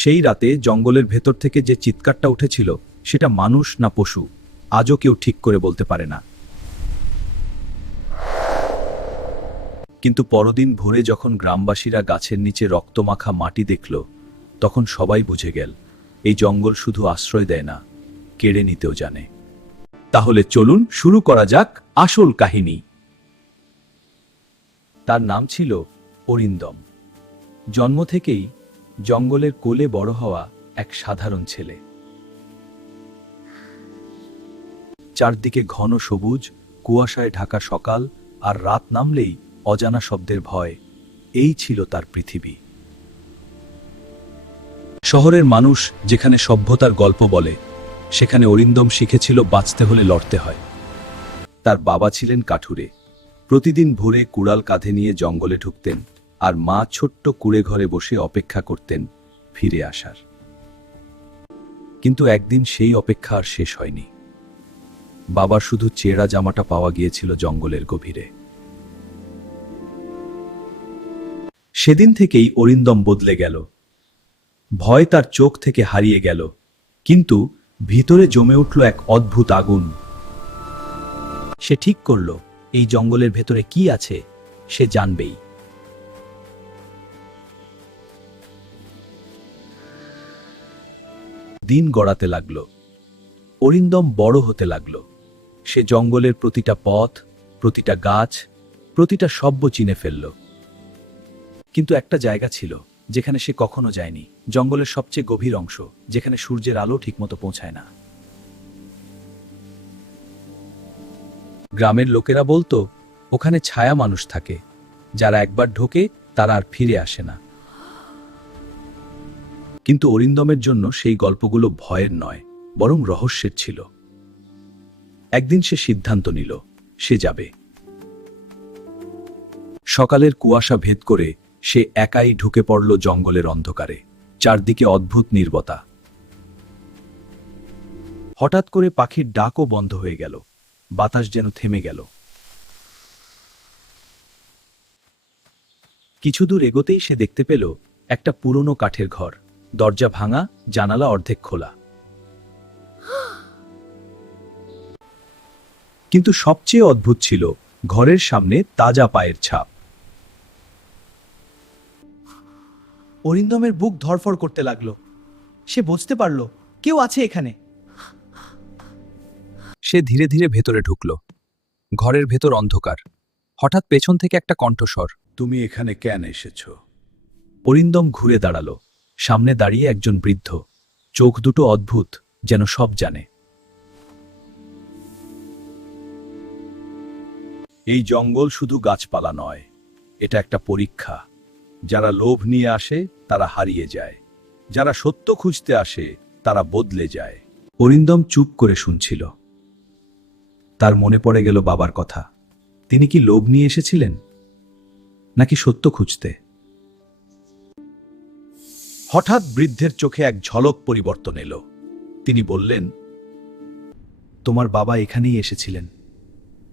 সেই রাতে জঙ্গলের ভেতর থেকে যে চিৎকারটা উঠেছিল সেটা মানুষ না পশু আজও কেউ ঠিক করে বলতে পারে না। কিন্তু পরদিন ভোরে যখন গ্রামবাসীরা গাছের নিচে রক্তমাখা মাটি দেখল, তখন সবাই বুঝে গেল এই জঙ্গল শুধু আশ্রয় দেয় না, কেড়ে নিতেও জানে। তাহলে চলুন শুরু করা যাক আসল কাহিনী। তার নাম ছিল অরিন্দম। জন্ম থেকেই জঙ্গলের কোলে বড় হওয়া এক সাধারণ ছেলে। চারদিকে ঘন সবুজ, কুয়াশায় ঢাকা সকাল, আর রাত নামলেই অজানা শব্দের ভয়। এই ছিল তার পৃথিবী। শহরের মানুষ যেখানে সভ্যতার গল্প বলে, সেখানে অরিন্দম শিখেছিল বাঁচতে হলে লড়তে হয়। তার বাবা ছিলেন কাঠুরে। প্রতিদিন ভোরে কুড়াল কাঁধে নিয়ে জঙ্গলে ঢুকতেন, আর মা ছোট্ট কুড়ে ঘরে বসে অপেক্ষা করতেন ফিরে আসার। কিন্তু একদিন সেই অপেক্ষা আর শেষ হয়নি। বাবার শুধু চেরা জামাটা পাওয়া গিয়েছিল জঙ্গলের গভীরে। সেদিন থেকেই অরিন্দম বদলে গেল। ভয় তার চোখ থেকে হারিয়ে গেল, কিন্তু ভিতরে জমে উঠল এক অদ্ভুত আগুন। সে ঠিক করল এই জঙ্গলের ভেতরে কি আছে সে জানবেই। দিন গড়াতে লাগলো। অরিন্দম বড় হতে লাগলো। সে জঙ্গলের প্রতিটা পথ, প্রতিটা গাছ, প্রতিটা শব্দ চিনে ফেলল। কিন্তু একটা জায়গা ছিল যেখানে সে কখনো যায়নি, জঙ্গলের সবচেয়ে গভীর অংশ, যেখানে সূর্যের আলো ঠিকমতো পৌঁছায় না। গ্রামের লোকেরা বলতো ওখানে ছায়া মানুষ থাকে, যারা একবার ঢোকে তারা আর ফিরে আসে না। কিন্তু অরিন্দমের জন্য সেই গল্পগুলো ভয়ের নয়, বরং রহস্যের ছিল। একদিন সে সিদ্ধান্ত নিল সে যাবে। সকালের কুয়াশা ভেদ করে সে একাই ঢুকে পড়ল জঙ্গলের অন্ধকারে। চারদিকে অদ্ভুত নীরবতা। হঠাৎ করে পাখির ডাকও বন্ধ হয়ে গেল, বাতাস যেন থেমে গেল। কিছু দূর এগোতেই সে দেখতে পেল একটা পুরনো কাঠের ঘর, দরজা ভাঙা, জানালা অর্ধেক খোলা। কিন্তু সবচেয়ে অদ্ভুত ছিল ঘরের সামনে তাজা পায়ের ছাপ। অরিন্দমের বুক ধড়ফড় করতে লাগলো। সে বুঝতে পারল কেউ আছে এখানে। সে ধীরে ধীরে ভেতরে ঢুকল। ঘরের ভেতর অন্ধকার। হঠাৎ পেছন থেকে একটা কণ্ঠস্বর, তুমি এখানে কেন এসেছ? অরিন্দম ঘুরে দাঁড়ালো। সামনে দাঁড়িয়ে একজন বৃদ্ধ, চোখ দুটো অদ্ভুত, যেন সব জানে। এই জঙ্গল শুধু গাছপালা নয়, এটা একটা পরীক্ষা। যারা লোভ নিয়ে আসে তারা হারিয়ে যায়, যারা সত্য খুঁজতে আসে তারা বদলে যায়। অরিন্দম চুপ করে শুনছিল। তার মনে পড়ে গেল বাবার কথা। তিনি কি লোভ নিয়ে এসেছিলেন, নাকি সত্য খুঁজতে? হঠাৎ বৃদ্ধের চোখে এক ঝলক পরিবর্তন এলো। তিনি বললেন, তোমার বাবা এখানেই এসেছিলেন।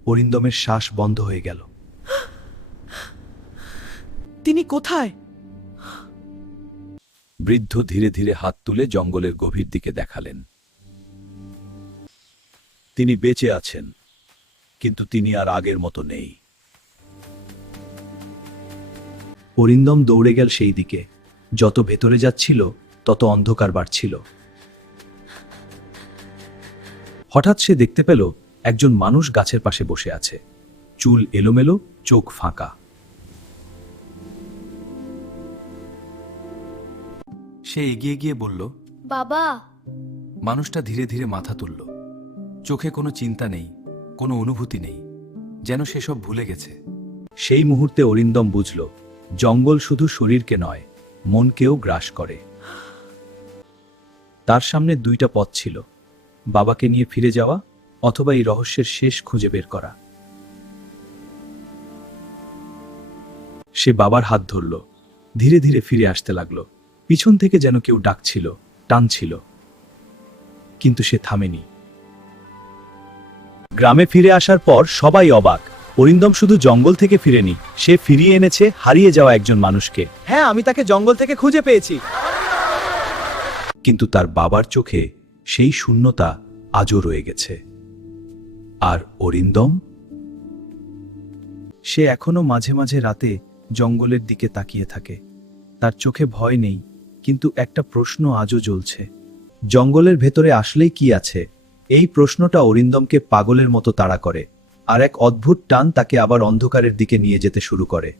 অরিন্দমের শ্বাস বন্ধ হয়ে গেল। তিনি কোথায়? বৃদ্ধ ধীরে ধীরে হাত তুলে জঙ্গলের গভীর দিকে দেখালেন। তিনি বেঁচে আছেন, কিন্তু তিনি আর আগের মতো নেই। অরিন্দম দৌড়ে গেল সেই দিকে। যত ভেতরে যাচ্ছিল তত অন্ধকার বাড়ছিল। হঠাৎ সে দেখতে পেল একজন মানুষ গাছের পাশে বসে আছে, চুল এলোমেলো, চোখ ফাঁকা। সে এগিয়ে গিয়ে বলল, বাবা। মানুষটা ধীরে ধীরে মাথা তুলল। চোখে কোনো চিন্তা নেই, কোনো অনুভূতি নেই, যেন সেসব ভুলে গেছে। সেই মুহূর্তে অরিন্দম বুঝল জঙ্গল শুধু শরীরকে নয়, মনকেও গ্রাস করে। তার সামনে দুইটা পথ ছিল, বাবাকে নিয়ে ফিরে যাওয়া অথবা এই রহস্যের শেষ খুঁজে বের করা। সে বাবার হাত ধরল, ধীরে ধীরে ফিরে আসতে লাগলো। পিছন থেকে যেন কেউ ডাকছিল, টানছিল, কিন্তু সে থামেনি। গ্রামে ফিরে আসার পর সবাই অবাক। অরিন্দম শুধু জঙ্গল থেকে ফিরেনি, সে ফিরিয়ে এনেছে হারিয়ে যাওয়া একজন মানুষকে। হ্যাঁ, আমি তাকে জঙ্গল থেকে খুঁজে পেয়েছি। কিন্তু তার বাবার চোখে সেই শূন্যতা আজও রয়ে গেছে। আর অরিন্দম? সে এখনো মাঝে মাঝে রাতে জঙ্গলের দিকে তাকিয়ে থাকে। তার চোখে ভয় নেই, কিন্তু একটা প্রশ্ন আজও জ্বলছে। জঙ্গলের ভেতরে আসলেই কি আছে? এই প্রশ্নটা অরিন্দমকে পাগলের মতো তাড়া করে, আর এক অদ্ভুত টান তাকে আবার অন্ধকারের দিকে নিয়ে যেতে শুরু করে।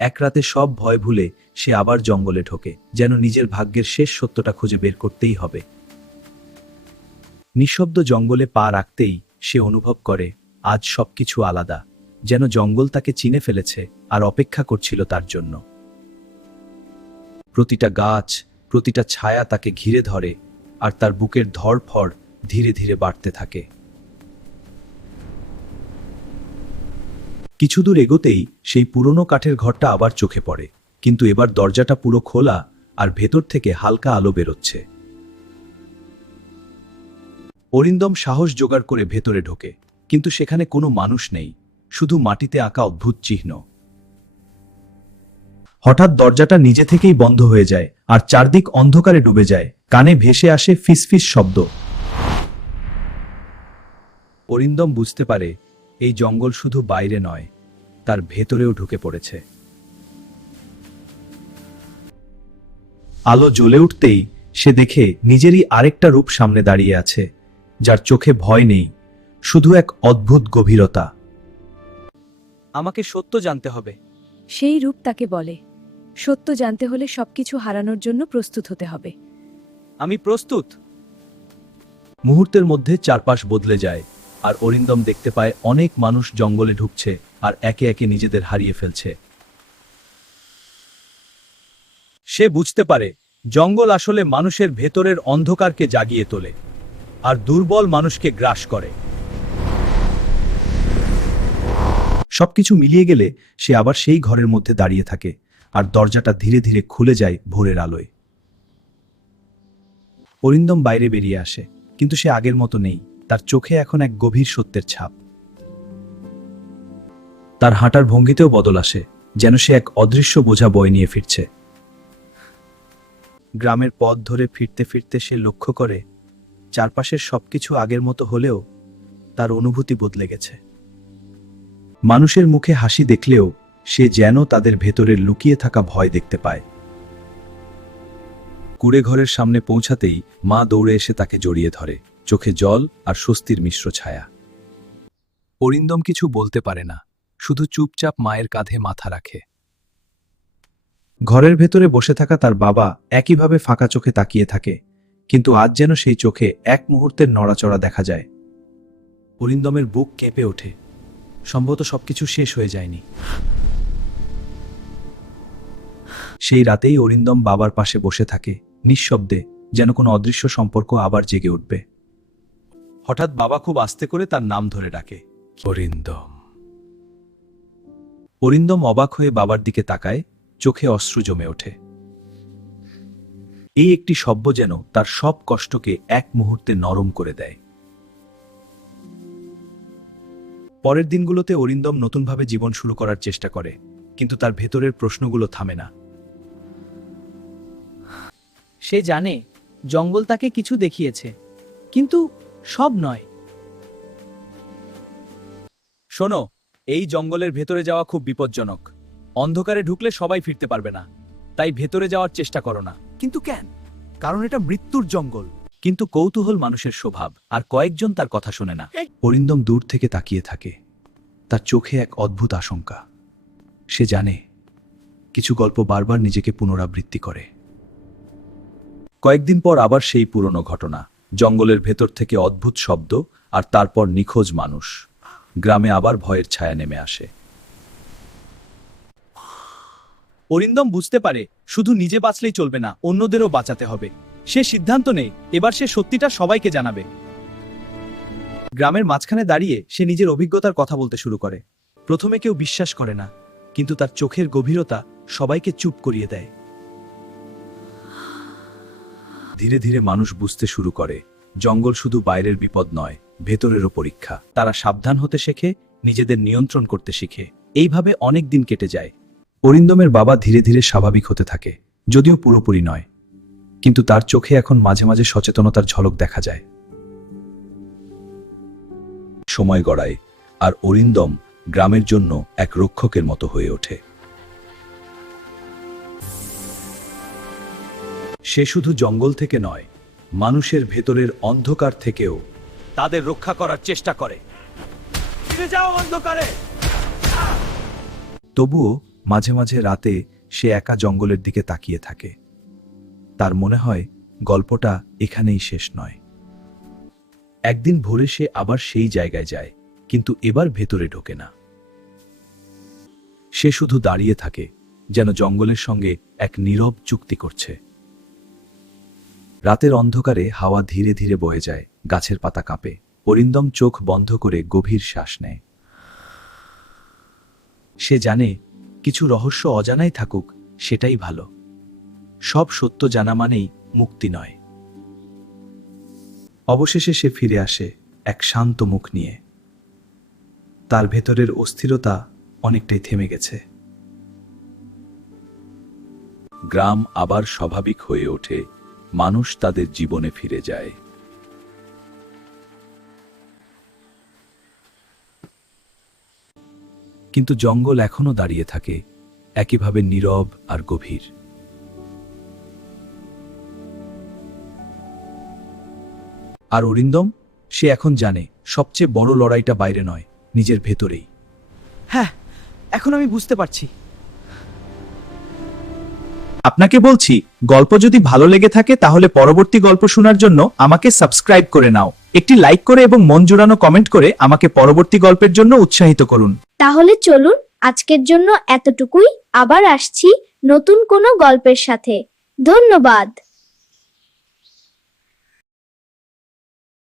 এক রাতে সব ভয় ভুলে সে আবার জঙ্গলে ঢোকে, যেন নিজের ভাগ্যের শেষ সত্যটা খুঁজে বের করতেই হবে। নিঃশব্দ জঙ্গলে পা রাখতেই সে অনুভব করে আজ সবকিছু আলাদা, যেন জঙ্গল তাকে চিনে ফেলেছে আর অপেক্ষা করছিল তার জন্য। প্রতিটা গাছ, প্রতিটা ছায়া তাকে ঘিরে ধরে, আর তার বুকের ধড়ফড় ধীরে ধীরে বাড়তে থাকে। কিছু দূর এগোতেই সেই পুরনো কাঠের ঘরটা আবার চোখে পড়ে, কিন্তু এবার দরজাটা পুরো খোলা আর ভেতর থেকে হালকা আলো বেরোচ্ছে। অরিন্দম সাহস জোগাড় করে ভেতরে ঢোকে, কিন্তু সেখানে কোনো মানুষ নেই, শুধু মাটিতে আঁকা অদ্ভুত চিহ্ন। হঠাৎ দরজাটা নিজে থেকেই বন্ধ হয়ে যায়, আর চারদিক অন্ধকারে ডুবে যায়। কানে ভেসে আসে ফিসফিস শব্দ। অরিন্দম বুঝতে পারে এই জঙ্গল শুধু বাইরে নয়, তার ভেতরেও ঢুকে পড়েছে। আলো জ্বলে উঠতেই সে দেখে নিজেরই আরেকটা রূপ সামনে দাঁড়িয়ে আছে, যার চোখে ভয় নেই, শুধু এক অদ্ভুত গভীরতা। আমাকে সত্য জানতে হবে। সেই রূপ তাকে বলে, সত্য জানতে হলে সবকিছু হারানোর জন্য প্রস্তুত হতে হবে। আমি প্রস্তুত। মুহূর্তের মধ্যে চারপাশ বদলে যায়, আর অরিন্দম দেখতে পায় অনেক মানুষ জঙ্গলে ঢুকছে আর একে একে নিজেদের হারিয়ে ফেলছে। সে বুঝতে পারে জঙ্গল আসলে মানুষের ভেতরের অন্ধকারকে জাগিয়ে তোলে আর দুর্বল মানুষকে গ্রাস করে। সবকিছু মিলিয়ে গেলে সে আবার সেই ঘরের মধ্যে দাঁড়িয়ে থাকে, আর দরজাটা ধীরে ধীরে খুলে যায় ভোরের আলোয়। অরিন্দম বাইরে বেরিয়ে আসে, কিন্তু সে আগের মতো নেই। তার চোখে এখন এক গভীর সত্যের ছাপ। তার হাঁটার ভঙ্গিতেও বদল আসে, যেন সে এক অদৃশ্য বোঝা বয়ে নিয়ে ফিরছে। গ্রামের পথ ধরে ফিরতে ফিরতে সে লক্ষ্য করে চারপাশের সবকিছু আগের মতো হলেও তার অনুভূতি বদলে গেছে। মানুষের মুখে হাসি দেখলেও সে যেন তাদের ভেতরের লুকিয়ে থাকা ভয় দেখতে পায়। কুড়ে ঘরের সামনে পৌঁছাতেই মা দৌড়ে এসে তাকে জড়িয়ে ধরে, চোখে জল আর স্বস্তির মিশ্র ছায়া। অরিন্দম কিছু বলতে পারে না, শুধু চুপচাপ মায়ের কাঁধে মাথা রাখে। ঘরের ভেতরে বসে থাকা তার বাবা একইভাবে ফাঁকা চোখে তাকিয়ে থাকে, কিন্তু আজ যেন সেই চোখে এক মুহূর্তের নড়াচড়া দেখা যায়। অরিন্দমের বুক কেঁপে ওঠে, সম্ভবত সবকিছু শেষ হয়ে যায়নি। সেই রাতেই অরিন্দম বাবার পাশে বসে থাকে, নিঃশব্দে, যেন কোনো অদৃশ্য সম্পর্ক আবার জেগে উঠবে। হঠাৎ বাবা খুব আস্তে করে তার নাম ধরে ডাকে, অরিন্দম। অরিন্দম অবাক হয়ে বাবার দিকে তাকায়, চোখে অশ্রু জমে ওঠে। এই একটি শব্দ যেন তার সব কষ্টকে এক মুহূর্তে নরম করে দেয়। পরের দিনগুলোতে অরিন্দম নতুনভাবে জীবন শুরু করার চেষ্টা করে, কিন্তু তার ভেতরের প্রশ্নগুলো থামে না। সে জানে জঙ্গল তাকে কিছু দেখিয়েছে, কিন্তু সব নয়। শোনো, এই জঙ্গলের ভেতরে যাওয়া খুব বিপজ্জনক। অন্ধকারে ঢুকলে সবাই ফিরতে পারবে না, তাই ভেতরে যাওয়ার চেষ্টা করো না। কিন্তু কেন? কারণ এটা মৃত্যুর জঙ্গল। কিন্তু কৌতূহল মানুষের স্বভাব, আর কয়েকজন তার কথা শোনে না। অরিন্দম দূর থেকে তাকিয়ে থাকে, তার চোখে এক অদ্ভুত আশঙ্কা। সে জানে কিছু গল্প বারবার নিজেকে পুনরাবৃত্তি করে। কয়েকদিন পর আবার সেই পুরনো ঘটনা, জঙ্গলের ভেতর থেকে অদ্ভুত শব্দ, আর তারপর নিখোঁজ মানুষ। গ্রামে আবার ভয়ের ছায়া নেমে আসে। অরিন্দম বুঝতে পারে শুধু নিজে বাঁচলেই চলবে না, অন্যদেরও বাঁচাতে হবে। সে সিদ্ধান্ত নেয় এবার সে সত্যিটা সবাইকে জানাবে। গ্রামের মাঝখানে দাঁড়িয়ে সে নিজের অভিজ্ঞতার কথা বলতে শুরু করে। প্রথমে কেউ বিশ্বাস করে না, কিন্তু তার চোখের গভীরতা সবাইকে চুপ করিয়ে দেয়। ধীরে ধীরে মানুষ বুঝতে শুরু করে জঙ্গল শুধু বাইরের বিপদ নয়, ভেতরেরও পরীক্ষা। তারা সাবধান হতে শেখে, নিজেদের নিয়ন্ত্রণ করতে শিখে। এইভাবে অনেক দিন কেটে যায়। অরিন্দমের বাবা ধীরে ধীরে স্বাভাবিক হতে থাকে, যদিও পুরোপুরি নয়। কিন্তু তার চোখে এখন মাঝে মাঝে সচেতনতার ঝলক দেখা যায়। সময় গড়ায় আর অরিন্দম গ্রামের জন্য এক রক্ষকের মতো হয়ে ওঠে। সে শুধু জঙ্গল থেকে নয়, মানুষের ভেতরের অন্ধকার থেকেও তাদের রক্ষা করার চেষ্টা করে। ফিরে যাও অন্ধকারে। তবুও মাঝে মাঝে রাতে সে একা জঙ্গলের দিকে তাকিয়ে থাকে। তার মনে হয় গল্পটা এখানেই শেষ নয়। একদিন ভোরে সে আবার সেই জায়গায় যায়, কিন্তু এবার ভেতরে ঢোকে না। সে শুধু দাঁড়িয়ে থাকে, যেন জঙ্গলের সঙ্গে এক নীরব চুক্তি করছে। রাতের অন্ধকারে হাওয়া ধীরে ধীরে বয়ে যায়, গাছের পাতা কাঁপে। অরিন্দম চোখ বন্ধ করে গভীর শ্বাস নেয়। সে জানে কিছু রহস্য অজানাই থাকুক, সেটাই ভালো। সব সত্য জানা মানেই মুক্তি নয়। অবশেষে সে ফিরে আসে এক শান্ত মুখ নিয়ে। তার ভেতরের অস্থিরতা অনেকটাই থেমে গেছে। গ্রাম আবার স্বাভাবিক হয়ে ওঠে, মানুষ তাদের জীবনে ফিরে যায়। কিন্তু জঙ্গল এখনো দাঁড়িয়ে থাকে, একইভাবে নীরব আর গভীর। আর অরিন্দম, সে এখন জানে সবচেয়ে বড় লড়াইটা বাইরে নয়, নিজের ভেতরেই। হ্যাঁ, এখন আমি বুঝতে পারছি। আপনাকে বলছি, গল্প যদি ভালো লেগে থাকে তাহলে পরবর্তী গল্প শোনার জন্য আমাকে সাবস্ক্রাইব করে নাও। একটি লাইক করে এবং মন জোড়ানো কমেন্ট করে আমাকে পরবর্তী গল্পের জন্য উৎসাহিত করুন। তাহলে চলুন আজকের জন্য এতটুকুই। আবার আসছি নতুন কোনো গল্পের সাথে। ধন্যবাদ।